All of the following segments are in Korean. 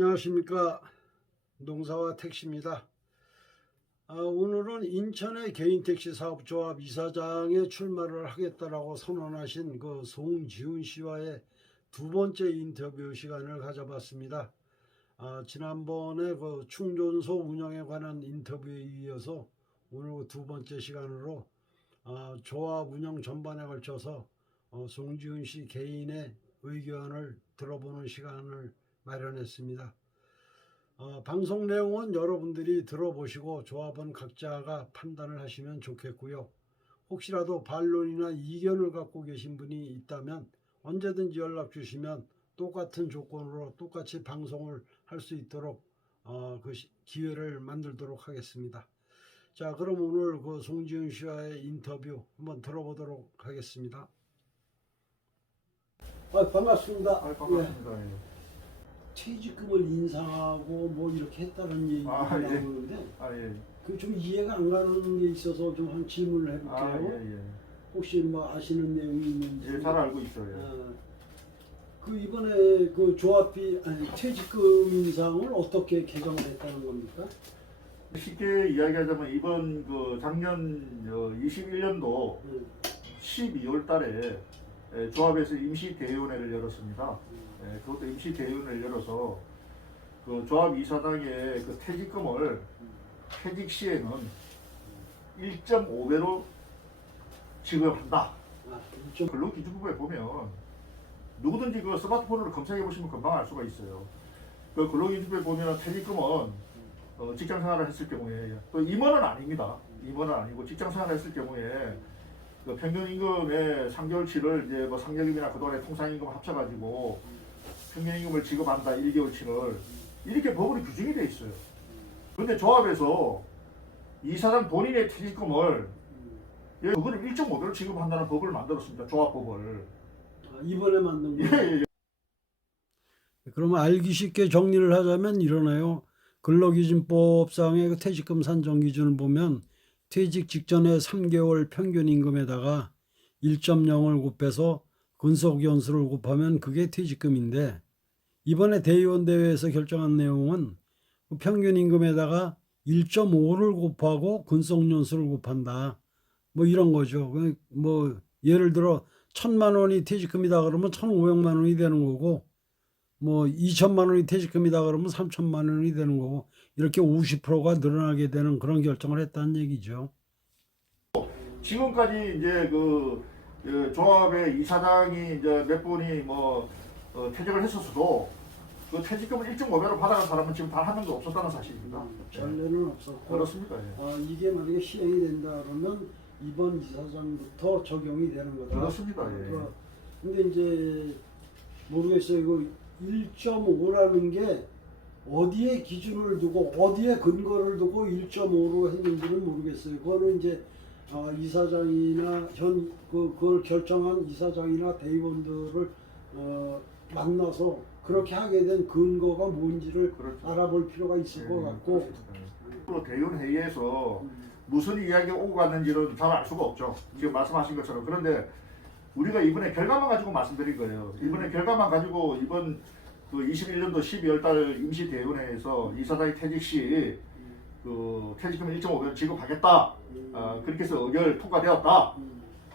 안녕하십니까. 농사와 택시입니다. 오늘은 인천의 개인택시 사업조합 이사장에 출마를 하겠다라고 선언하신 그 송지훈 씨와의 두 번째 인터뷰 시간을 가져봤습니다. 지난번에 그 충전소 운영에 관한 인터뷰에 이어서 오늘 두 번째 시간으로 조합 운영 전반에 걸쳐서 송지훈 씨 개인의 의견을 들어보는 시간을 마련했습니다. 방송 내용은 여러분들이 들어보시고 조합은 각자가 판단을 하시면 좋겠고요. 혹시라도 반론이나 이견을 갖고 계신 분이 있다면 언제든지 연락 주시면 똑같은 조건으로 똑같이 방송을 할 수 있도록 그 기회를 만들도록 하겠습니다. 자, 그럼 오늘 그 송지훈 씨와의 인터뷰 한번 들어보도록 하겠습니다. 반갑습니다. 반갑습니다. 예. 퇴직금을 인상하고 뭐 이렇게 했다는 얘기가 예. 나오는데 예. 그 좀 이해가 안 가는 게 있어서 좀 한 질문을 해볼게요. 예. 혹시 뭐 아시는 내용이 있는지. 예, 잘 알고 있어요. 그 이번에 그 조합비 퇴직금 인상을 어떻게 개정했다는 겁니까? 쉽게 이야기하자면 이번 그 작년 21년도 12월 달에 조합에서 임시 대의원회를 열었습니다. 그것도 임시 대의원회를 열어서 그 조합 이사장의 그 퇴직금을 퇴직 시에는 1.5배로 지급한다. 근로기준법에 보면 누구든지 그 스마트폰으로 검색해 보시면 금방 알 수가 있어요. 그 근로기준법에 보면 퇴직금은 직장생활을 했을 경우에 또 임원은 아닙니다. 임원은 아니고 직장생활을 했을 경우에 그 평균임금의 3개월치를 이제 뭐 상여금이나 그동안의 통상임금 합쳐가지고 평균임금을 지급한다 1개월치를 이렇게 법으로 규정이 돼 있어요. 그런데 조합에서 이사장 본인의 퇴직금을 그거를 1.5배로 지급한다는 법을 만들었습니다. 조합법을. 이번에 만든 거. 예. 그러면 알기 쉽게 정리를 하자면 이러네요. 근로기준법상의 그 퇴직금 산정 기준을 보면 퇴직 직전에 3개월 평균 임금에다가 1.0을 곱해서 근속연수를 곱하면 그게 퇴직금인데, 이번에 대의원 대회에서 결정한 내용은 평균 임금에다가 1.5를 곱하고 근속연수를 곱한다. 뭐 이런 거죠. 뭐 예를 들어 1,000만 원이 퇴직금이다 그러면 1,500만 원이 되는 거고, 뭐 2천만 원이 퇴직금이다 그러면 3천만 원이 되는 거고, 이렇게 50%가 늘어나게 되는 그런 결정을 했다는 얘기죠. 지금까지 이제 그 조합의 이사장이 이제 몇 분이 뭐 퇴직을 했었어도 그 퇴직금을 1.5배로 받아간 사람은 지금 단 한 명도 없었다는 사실입니다. 전례는 없었고. 그렇습니다. 예. 이게 만약에 시행이 된다 그러면 이번 이사장부터 적용이 되는 거다. 그렇습니다. 예. 근데 이제 모르겠어요. 이거 1.5라는 게 어디에 기준을 두고 어디에 근거를 두고 1.5로 했는지는 모르겠어요. 그거는 이제 이사장이나 그걸 결정한 이사장이나 대의원들을 만나서 그렇게 하게 된 근거가 뭔지를 그렇죠. 알아볼 필요가 있을 것 같고. 대의원 회의에서 무슨 이야기가 오고 갔는지는 잘 알 수가 없죠. 지금 말씀하신 것처럼. 그런데 우리가 이번에 결과만 가지고 말씀드린 거예요. 이번에 결과만 가지고 이번 그 21년도 12월 달 임시 대의원회에서 이사장이 퇴직 시 그 퇴직금 1.5배로 지급하겠다. 그렇게 해서 의결 통과되었다.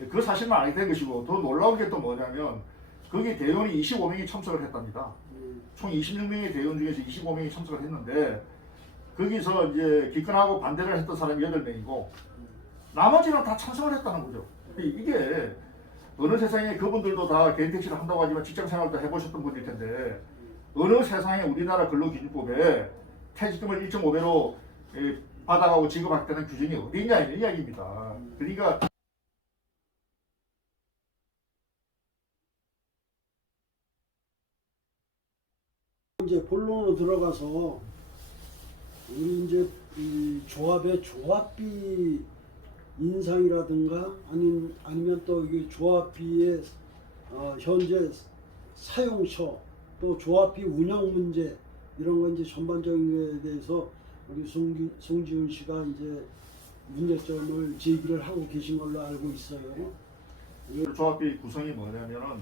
그 사실만 알게 된 것이고, 더 놀라운 게 또 뭐냐면 거기 대의원이 25명이 참석을 했답니다. 총 26명의 대의원 중에서 25명이 참석을 했는데 거기서 이제 기권하고 반대를 했던 사람이 8명이고 나머지는 다 찬성을 했다는 거죠. 이게 어느 세상에 그분들도 다 개인택시를 한다고 하지만 직장생활도 해보셨던 분일 텐데 어느 세상에 우리나라 근로기준법에 퇴직금을 1.5배로 받아가고 지급할 때는 규정이 어디 있냐 이런 이야기입니다. 그러니까 이제 본론으로 들어가서 우리 이제 이 조합의 조합비 인상이라든가 아니면 또 이게 조합비의 현재 사용처 또 조합비 운영 문제 이런 거 이제 전반적인 거에 대해서 우리 송지훈 씨가 이제 문제점을 제기를 하고 계신 걸로 알고 있어요. 조합비 구성이 뭐냐면은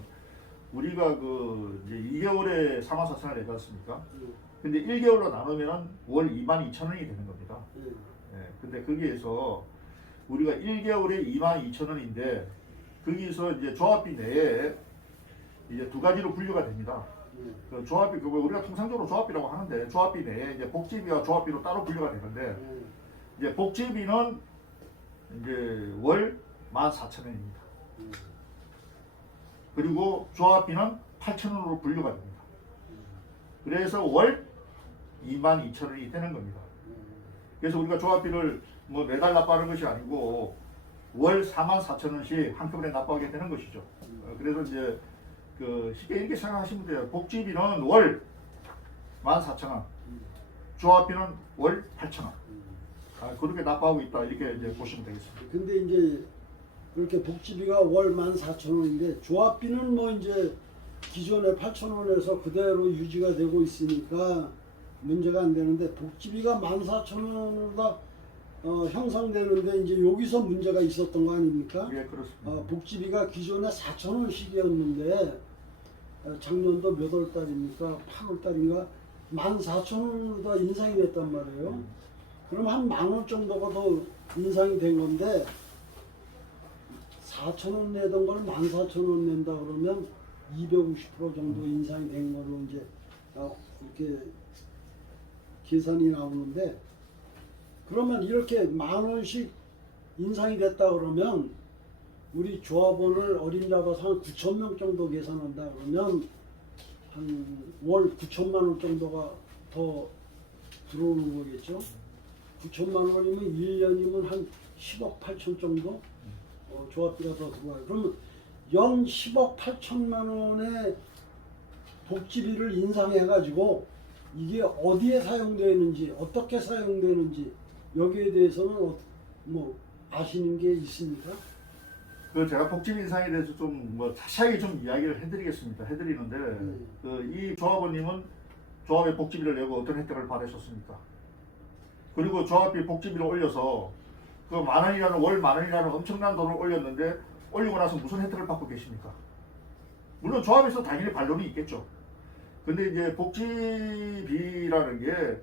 우리가 그 이제 2개월에 44,000을 내지 않습니까? 근데 1개월로 나누면은 월 22,000원이 되는 겁니다. 예. 근데 거기에서 우리가 1개월에 22,000원인데 거기서 이제 조합비 내에 이제 두 가지로 분류가 됩니다. 그 조합비 그거 우리가 통상적으로 조합비라고 하는데 조합비 내에 이제 복지비와 조합비로 따로 분류가 되는데 이제 복지비는 이제 월 14,000원입니다. 그리고 조합비는 8,000원으로 분류가 됩니다. 그래서 월 22,000원이 되는 겁니다. 그래서 우리가 조합비를 뭐 매달 납부하는 것이 아니고 월 44,000원씩 한꺼번에 납부하게 되는 것이죠. 그래서 이제 그 쉽게 이렇게 생각하시면 돼요. 복지비는 월 14,000원, 조합비는 월 8,000원. 그렇게 납부하고 있다 이렇게 이제 보시면 되겠습니다. 근데 이제 그렇게 복지비가 월 14,000원인데 조합비는 뭐 이제 기존의 8,000원에서 그대로 유지가 되고 있으니까 문제가 안 되는데 복지비가 14,000원으로 형성되는데 이제 여기서 문제가 있었던 거 아닙니까? 예, 그렇습니다. 복지비가 기존에 4,000원씩이었는데 작년도 몇 월 달입니까? 8월 달인가? 14,000원으로 인상이 됐단 말이에요. 그럼 한 10,000원 정도가 더 인상이 된 건데 4,000원 내던 걸 14,000원 낸다 그러면 250% 정도 인상이 된 거로 이제 이렇게 계산이 나오는데 그러면 이렇게 10,000원씩 인상이 됐다 그러면 우리 조합원을 어림잡아서 한 9,000명 정도 계산한다 그러면 한 월 9천만 원 정도가 더 들어오는 거겠죠. 9천만 원이면 1년이면 한 10억 8천 정도 조합비가 더 들어와요. 그러면 연 10억 8천만 원의 복지비를 인상해가지고 이게 어디에 사용되는지 어떻게 사용되는지 여기에 대해서는 뭐 아시는 게 있습니까? 그 제가 복지비 인상에 대해서 좀 뭐 자세하게 좀 이야기를 해드리는데 그 이 조합원님은 조합의 복지비를 내고 어떤 혜택을 받으셨습니까? 그리고 조합비 복지비를 올려서 그 10,000원이라는 월 10,000원이라는 엄청난 돈을 올렸는데 올리고 나서 무슨 혜택을 받고 계십니까? 물론 조합에서 당연히 반론이 있겠죠. 근데 이제 복지비라는 게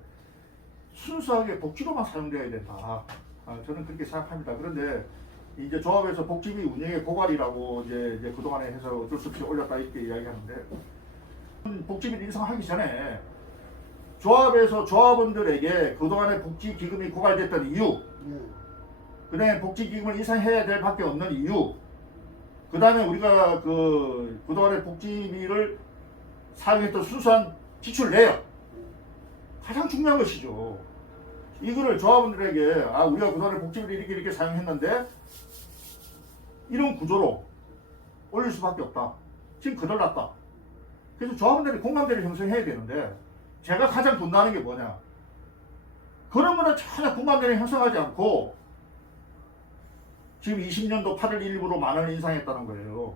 순수하게 복지로만 사용되어야 된다. 저는 그렇게 생각합니다. 그런데 이제 조합에서 복지비 운영의 고갈이라고 이제 그동안에 해서 어쩔 수 없이 올렸다 이렇게 이야기하는데 복지비를 인상하기 전에 조합에서 조합원들에게 그동안에 복지기금이 고갈됐던 이유, 그 다음에 복지기금을 인상해야 될 밖에 없는 이유, 그 다음에 우리가 그동안에 복지비를 사용했던 순수한 지출 내역, 가장 중요한 것이죠. 이거를 조합원들에게 우리가 그동안에 복지비를 이렇게 사용했는데 이런 구조로 올릴 수밖에 없다. 지금 거덜났다. 그래서 조합원들이 공감대를 형성해야 되는데 제가 가장 분노하는 게 뭐냐. 그런 거는 전혀 공감대를 형성하지 않고 지금 20년도 8월 1일부로 10,000원 인상했다는 거예요.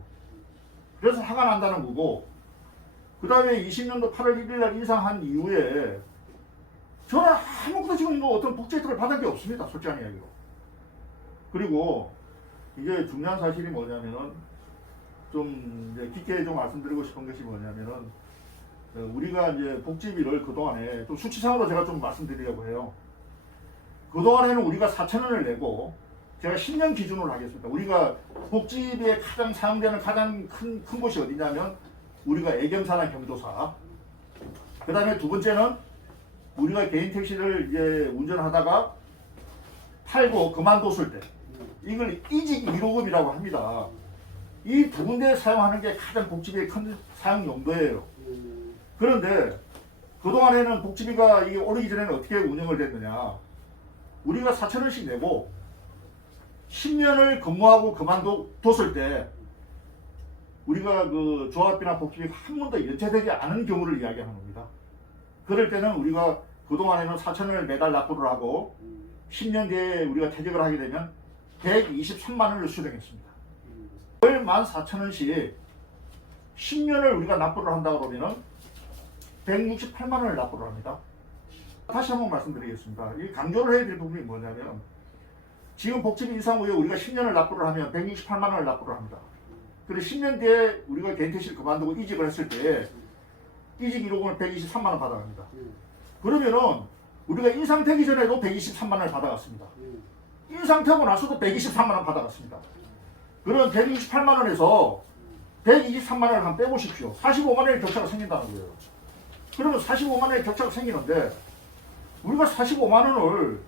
그래서 화가 난다는 거고 그 다음에 20년도 8월 1일 날 인상한 이후에 저는 아무것도 지금 어떤 복지 혜택을 받은 게 없습니다. 솔직한 이야기로. 그리고 이게 중요한 사실이 뭐냐면은 좀 이제 깊게 좀 말씀드리고 싶은 것이 뭐냐면은 우리가 이제 복지비를 그동안에 좀 수치상으로 제가 좀 말씀드리려고 해요. 그동안에는 우리가 4,000원을 내고 제가 10년 기준으로 하겠습니다. 우리가 복지비에 가장 사용되는 가장 큰 곳이 어디냐면 우리가 애경사나 경조사. 그 다음에 두 번째는 우리가 개인 택시를 이제 운전하다가 팔고 그만뒀을 때 이걸 이직 1호급이라고 합니다. 이 두 군데 사용하는 게 가장 복지비의 큰 사용 용도예요. 그런데 그동안에는 복지비가 이게 오르기 전에는 어떻게 운영을 됐느냐. 우리가 4,000원씩 내고 10년을 근무하고 그만뒀을 때 우리가 그 조합비나 복지비가 한 번도 연체되지 않은 경우를 이야기하는 겁니다. 그럴 때는 우리가 그동안에는 4,000원을 매달 납부를 하고 10년 뒤에 우리가 퇴직을 하게 되면 123만 원을 수령했습니다. 월 14,000원씩 10년을 우리가 납부를 한다 그러면은 168만 원을 납부를 합니다. 다시 한번 말씀드리겠습니다. 이 강조를 해야 될 부분이 뭐냐면 지금 복지비 인상 후에 우리가 10년을 납부를 하면 168만 원을 납부를 합니다. 그리고 10년 뒤에 우리가 개인 택시를 그만두고 이직을 했을 때 이직 1호금을 123만 원 받아갑니다. 그러면은 우리가 인상되기 전에도 123만 원을 받아갔습니다. 인상되고 나서도 123만 원 받아갔습니다. 그런 168만 원에서 123만 원을 한 빼보십시오. 45만 원의 격차가 생긴다는 거예요. 그러면 45만 원의 격차가 생기는데 우리가 45만 원을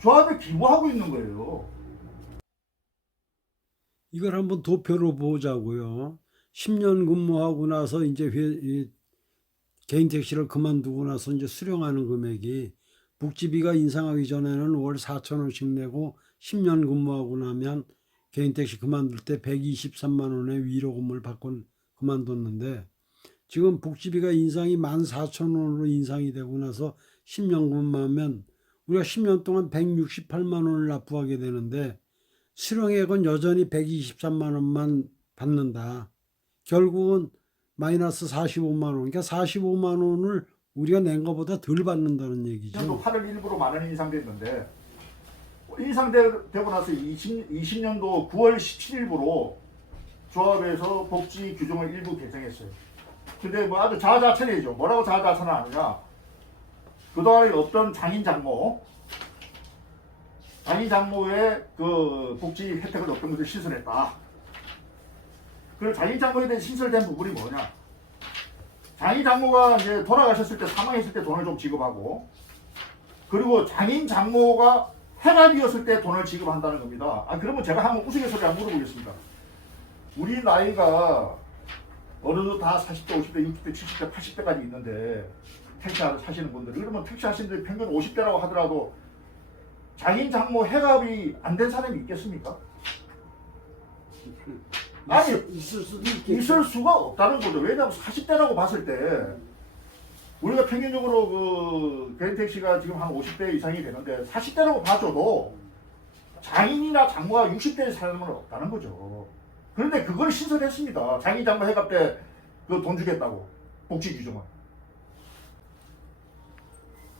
조합에 기부하고 있는 거예요. 이걸 한번 도표로 보자고요. 10년 근무하고 나서 이제 개인 택시를 그만두고 나서 이제 수령하는 금액이 복지비가 인상하기 전에는 월 4,000원씩 내고 10년 근무하고 나면 개인 택시 그만둘 때 123만 원의 위로금을 받고 그만뒀는데 지금 복지비가 인상이 14,000원으로 인상이 되고 나서 10년 근무하면 우리가 10년 동안 168만 원을 납부하게 되는데 수령액은 여전히 123만 원만 받는다. 결국은 마이너스 45만 원. 그러니까 45만 원을 우리가 낸 것보다 덜 받는다는 얘기죠. 8월 1일부로 만 원이 인상됐는데 인상되고 나서 20년도 9월 17일부로 조합에서 복지 규정을 일부 개정했어요. 근데 뭐 아주 자아자찬이죠. 뭐라고 자아자찬을 하느냐. 그동안에 없던 장인장모의 그 복지 혜택을 어떤 것을 신설했다. 그리고 장인장모에 대해 신설된 부분이 뭐냐. 장인장모가 이제 돌아가셨을 때 사망했을 때 돈을 좀 지급하고 그리고 장인장모가 해가 비었을 때 돈을 지급한다는 겁니다. 그러면 제가 한번 우스갯소리 한번 물어보겠습니다. 우리 나이가 어느덧 다 40대, 50대, 60대, 70대, 80대까지 있는데 택시 하시는 분들 그러면 택시 하시는 분들 평균 50대라고 하더라도 장인장모 해갑이 안 된 사람이 있겠습니까? 아니 있을 수도 있겠죠. 있을 수가 없다는 거죠. 왜냐하면 40대라고 봤을 때 우리가 평균적으로 그 개인 택시가 지금 한 50대 이상이 되는데 40대라고 봐줘도 장인이나 장모가 60대의 사람은 없다는 거죠. 그런데 그걸 신설했습니다. 장인 장모 해갑 때 그 돈 주겠다고 복지 규정을.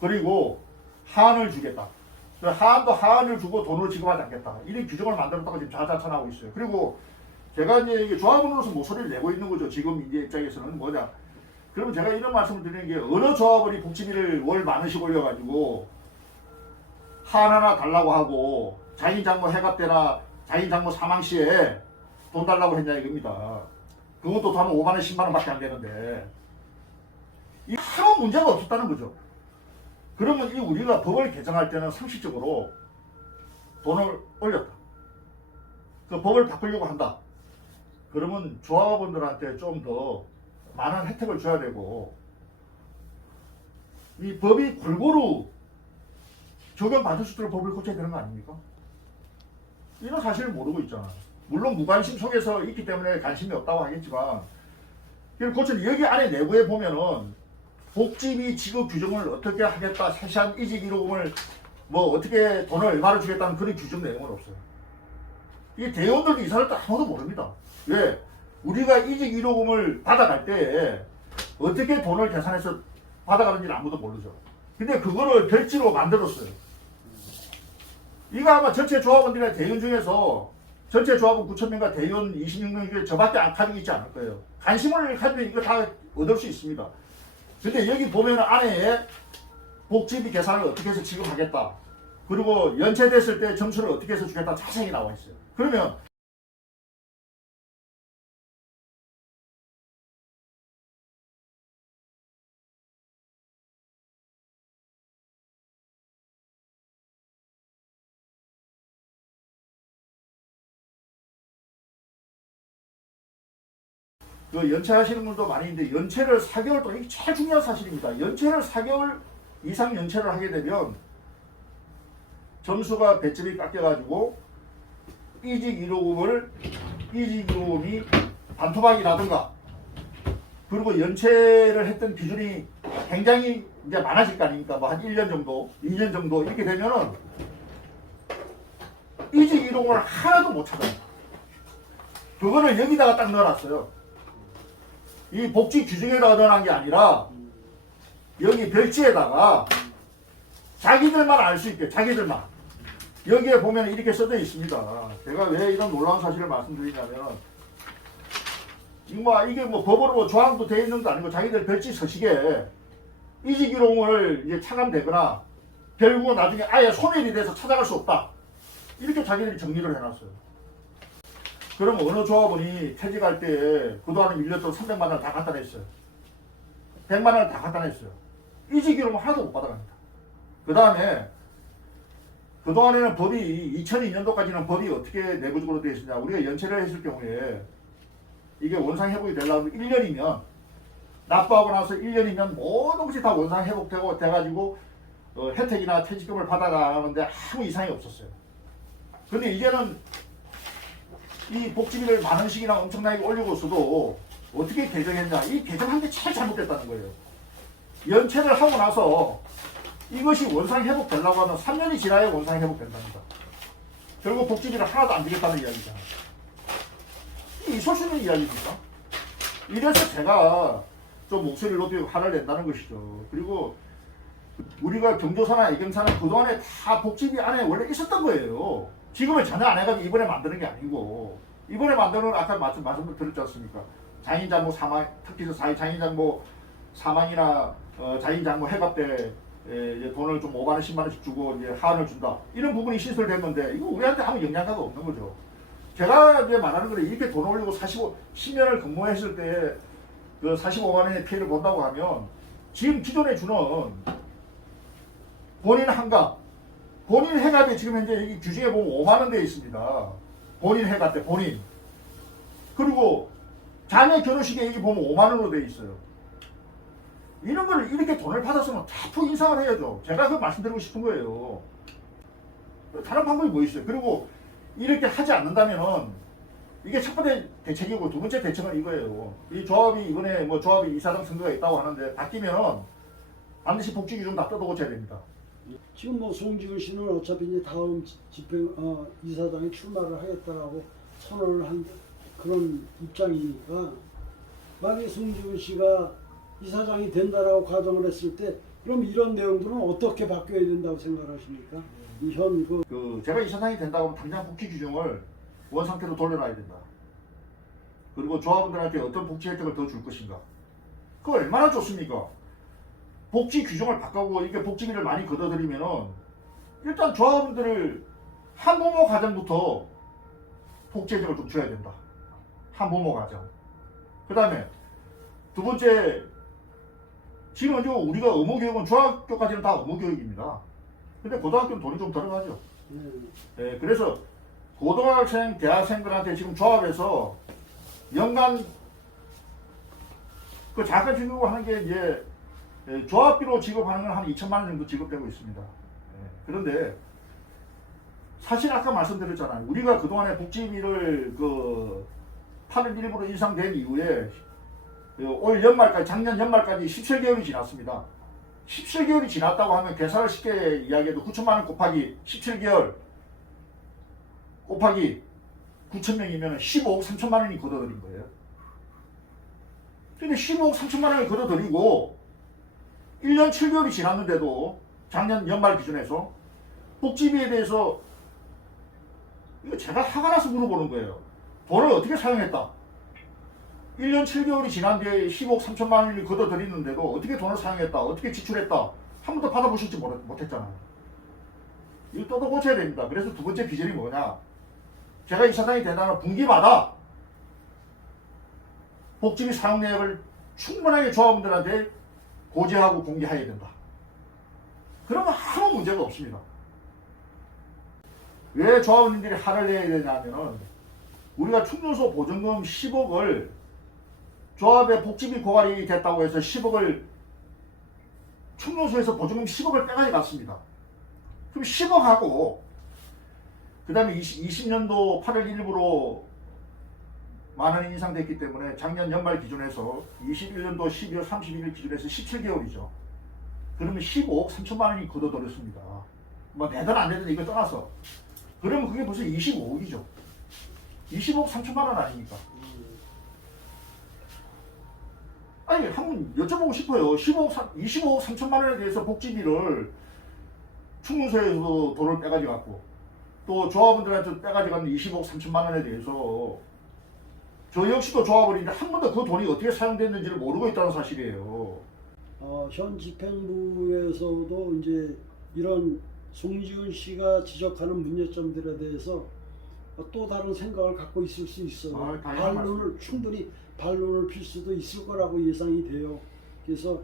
그리고 하한을 주겠다. 하한을 주고 돈을 지급하지 않겠다. 이런 규정을 만들었다고 지금 자자찬하고 있어요. 그리고 제가 이제 이게 조합원으로서 목소리를 내고 있는 거죠. 지금 이제 입장에서는 뭐냐. 그러면 제가 이런 말씀을 드리는 게 어느 조합원이 복지비를 월 만 원씩 올려가지고 하나 달라고 하고 장인장모 해갑 때나 장인장모 사망 시에 돈 달라고 했냐 이겁니다. 그것도 한 5만 원, 10만 원밖에 안 되는데 이 아무 문제가 없었다는 거죠. 그러면 이 우리가 법을 개정할 때는 상식적으로 돈을 올렸다. 그 법을 바꾸려고 한다. 그러면 조합원들한테 좀 더 많은 혜택을 줘야 되고 이 법이 골고루 적용받을 수 있도록 법을 고쳐야 되는 거 아닙니까? 이런 사실을 모르고 있잖아요. 물론 무관심 속에서 있기 때문에 관심이 없다고 하겠지만 고쳐 여기 안에 내부에 보면은 복지비 지급 규정을 어떻게 하겠다, 세시한 이직 1호금을 뭐 어떻게 돈을 얼마를 주겠다는 그런 규정 내용은 없어요. 이 대의원들도 이사를 또 아무도 모릅니다. 왜? 우리가 이직 1호금을 받아갈 때 어떻게 돈을 계산해서 받아가는지는 아무도 모르죠. 근데 그거를 별지로 만들었어요. 이거 아마 전체 조합원들이나 대의원 중에서 전체 조합원 9,000명과 대의원 26명 중에 저밖에 안 가지고 있지 않을 거예요. 관심을 가지면 이거 다 얻을 수 있습니다. 근데 여기 보면 안에 복지비 계산을 어떻게 해서 지급하겠다. 그리고 연체됐을 때 점수를 어떻게 해서 주겠다 자세히 나와 있어요. 그러면 그 연체하시는 분도 많이 있는데 연체를 4개월 동안 이게 제일 중요한 사실입니다. 연체를 4개월 이상 연체를 하게 되면 점수가 배점이 깎여가지고 이직 1호금이 반토막이라든가 그리고 연체를 했던 기준이 굉장히 이제 많아질 거 아닙니까? 뭐 한 1년 정도, 2년 정도 이렇게 되면은 이직 1호금을 하나도 못 찾아요. 그거를 여기다가 딱 넣어놨어요. 이 복지 규정에다가 넣어놓은 게 아니라 여기 별지에다가 자기들만 알 수 있게 자기들만 여기에 보면 이렇게 써져 있습니다. 제가 왜 이런 놀라운 사실을 말씀드리냐면 이게 뭐 법으로 뭐 조항도 돼 있는 것도 아니고 자기들 별지 서식에 이직규롱을 이제 차감되거나 결국은 나중에 아예 소멸이 돼서 찾아갈 수 없다. 이렇게 자기들이 정리를 해놨어요. 그럼 어느 조합원이 퇴직할 때 그동안에 밀렸던 300만 원을 다 갖다 냈어요. 100만 원을 다 갖다 냈어요. 이직규롱은 하나도 못 받아갑니다. 그 다음에 그동안에는 법이 2002년도까지는 법이 어떻게 내부적으로 되어 있느냐. 우리가 연체를 했을 경우에 이게 원상 회복이 되려면 1년이면 납부하고 나서 1년이면 모든 것이 다 원상 회복되고 돼가지고 혜택이나 퇴직금을 받아가는데 아무 이상이 없었어요. 근데 이제는 이 복지비를 만 원씩이나 엄청나게 올리고 있어도 어떻게 개정했냐. 이 개정한 게 제일 잘못됐다는 거예요. 연체를 하고 나서 이것이 원상 회복되려고 하면 3년이 지나야 원상 회복된답니다. 결국 복지비를 하나도 안 주겠다는 이야기잖아요. 이게 있을 수 있는 이야기입니까? 이래서 제가 좀 목소리를 높이고 화를 낸다는 것이죠. 그리고 우리가 경조사나 애경사는 그동안에 다 복지비 안에 원래 있었던 거예요. 지금은 전혀 안 해가지고 이번에 만드는 게 아니고, 이번에 만드는 건 아까 말씀을 드렸지 않습니까? 장인장모 사망, 특히 장인장모 사망이나 장인장모 해갑 때 이제 돈을 좀 5만 원, 10만 원씩 주고 이제 하한을 준다. 이런 부분이 시설된 건데 이거 우리한테 아무 영향가가 없는 거죠. 제가 이제 말하는 거는 이렇게 돈 올리고 10년을 근무했을 때 그 45만 원의 피해를 본다고 하면 지금 기존에 주는 본인 환갑, 본인 해갑이 지금 현재 여기 규정에 보면 5만 원 되어 있습니다. 본인 해갑 때 본인. 그리고 자녀 결혼식에 여기 보면 5만 원으로 되어 있어요. 이런 걸 이렇게 돈을 받았으면 대폭 인상을 해야죠. 제가 그 말씀드리고 싶은 거예요. 다른 방법이 뭐 있어요? 그리고 이렇게 하지 않는다면은 이게 첫 번째 대책이고 두 번째 대책은 이거예요. 이 조합이 이번에 뭐 조합이 이사장 선거가 있다고 하는데 바뀌면은 반드시 복지 규정 다 뜯어 고쳐야 됩니다. 지금 뭐 송지훈 씨는 어차피 이제 다음 이사장에 출마를 하겠다라고 선언을 한 그런 입장이니까 만약에 송지훈 씨가 이사장이 된다라고 가정을 했을 때 그럼 이런 내용들은 어떻게 바뀌어야 된다고 생각하십니까? 제가 이사장이 된다고 하면 당장 복지 규정을 원 상태로 돌려놔야 된다. 그리고 조합원들한테 어떤 복지 혜택을 더 줄 것인가. 그거 얼마나 좋습니까? 복지 규정을 바꾸고 이게 복지비를 많이 걷어들이면은 일단 조합원들을 한부모 가정부터 복지 혜택을 좀 줘야 된다. 한부모 가정. 그 다음에 두 번째, 지금 현재 우리가 의무교육은 중학교까지는 다 의무교육입니다. 근데 고등학교는 돈이 좀 들어가죠. 네, 그래서 고등학생, 대학생들한테 지금 조합에서 연간 그 자가 지급을 하는 게 이제 조합비로 지급하는 건 한 2천만 원 정도 지급되고 있습니다. 그런데 사실 아까 말씀드렸잖아요. 우리가 그동안에 복지비를 8월 1일부로 인상된 이후에 올 연말까지, 작년 연말까지 17개월이 지났습니다. 17개월이 지났다고 하면 계산을 쉽게 이야기해도 9천만 원 곱하기 17개월 곱하기 9천 명이면 15억 3천만 원이 걷어들인 거예요. 근데 15억 3천만 원을 걷어들이고 1년 7개월이 지났는데도 작년 연말 기준에서 복지비에 대해서 이거 제가 화가 나서 물어보는 거예요. 돈을 어떻게 사용했다? 1년 7개월이 지난 뒤에 15억 3천만 원을 걷어들이는데도 어떻게 돈을 사용했다? 어떻게 지출했다? 한 번도 받아보실지 못했잖아요. 이거 또 고쳐야 됩니다. 그래서 두 번째 비전이 뭐냐? 제가 이사장이 된다면 분기마다 복지비 사용 내역을 충분하게 조합원들한테 고지하고 공개해야 된다. 그러면 아무 문제가 없습니다. 왜 조합원들이 화를 내야 되냐면은 우리가 충전소 보증금 10억을 조합의 복지비 고갈이 됐다고 해서 10억을 충전소에서 보증금 10억을 빼가지 갔습니다. 그럼 10억하고 그 다음에 20년도 8월 1일부로 만원이 인상됐기 때문에 작년 연말 기준에서 21년도 12월 31일 기준에서 17개월이죠. 그러면 15억 3천만 원이 걷어들였습니다. 뭐 내든 안 내든 이거 떠나서. 그러면 그게 벌써 25억이죠. 25억 3천만 원 아닙니까? 아니 한번 여쭤보고 싶어요. 25억 3천만 원에 대해서 복지비를 충문서에서 돈을 빼가지고 갖고 또 조합원들한테 빼가지고 갔는 20억 3천만 원에 대해서 저 역시도 조합원인데 한 번도 그 돈이 어떻게 사용됐는지를 모르고 있다는 사실이에요. 현 집행부에서도 이제 이런 송지훈 씨가 지적하는 문제점들에 대해서 또 다른 생각을 갖고 있을 수 있어요. 당연한 반론을 충분히 반론을 필 수도 있을 거라고 예상이 돼요. 그래서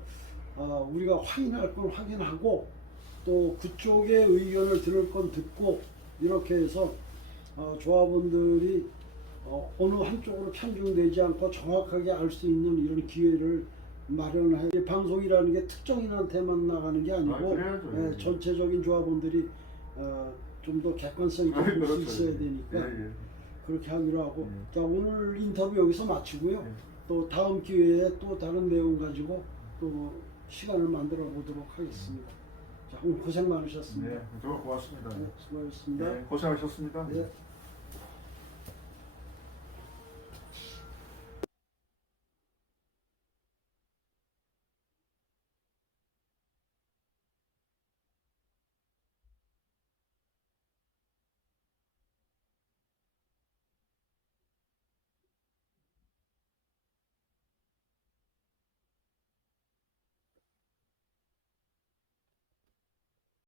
우리가 확인할 건 확인하고 또 그쪽의 의견을 들을 건 듣고 이렇게 해서 조합원들이 어느 한쪽으로 편중되지 않고 정확하게 알 수 있는 이런 기회를 마련해. 방송이라는 게 특정인한테만 나가는 게 아니고 그래야죠. 전체적인 조합원들이 좀 더 객관성 있게 볼 수 그렇죠. 있어야 되니까 예. 그렇게 하기로 하고. 예. 자, 오늘 인터뷰 여기서 마치고요. 예. 또 다음 기회에 또 다른 내용 가지고 또 시간을 만들어 보도록 하겠습니다. 자, 오늘 고생 많으셨습니다. 네, 정말 고맙습니다. 네, 수고하셨습니다. 네, 고생하셨습니다. 네.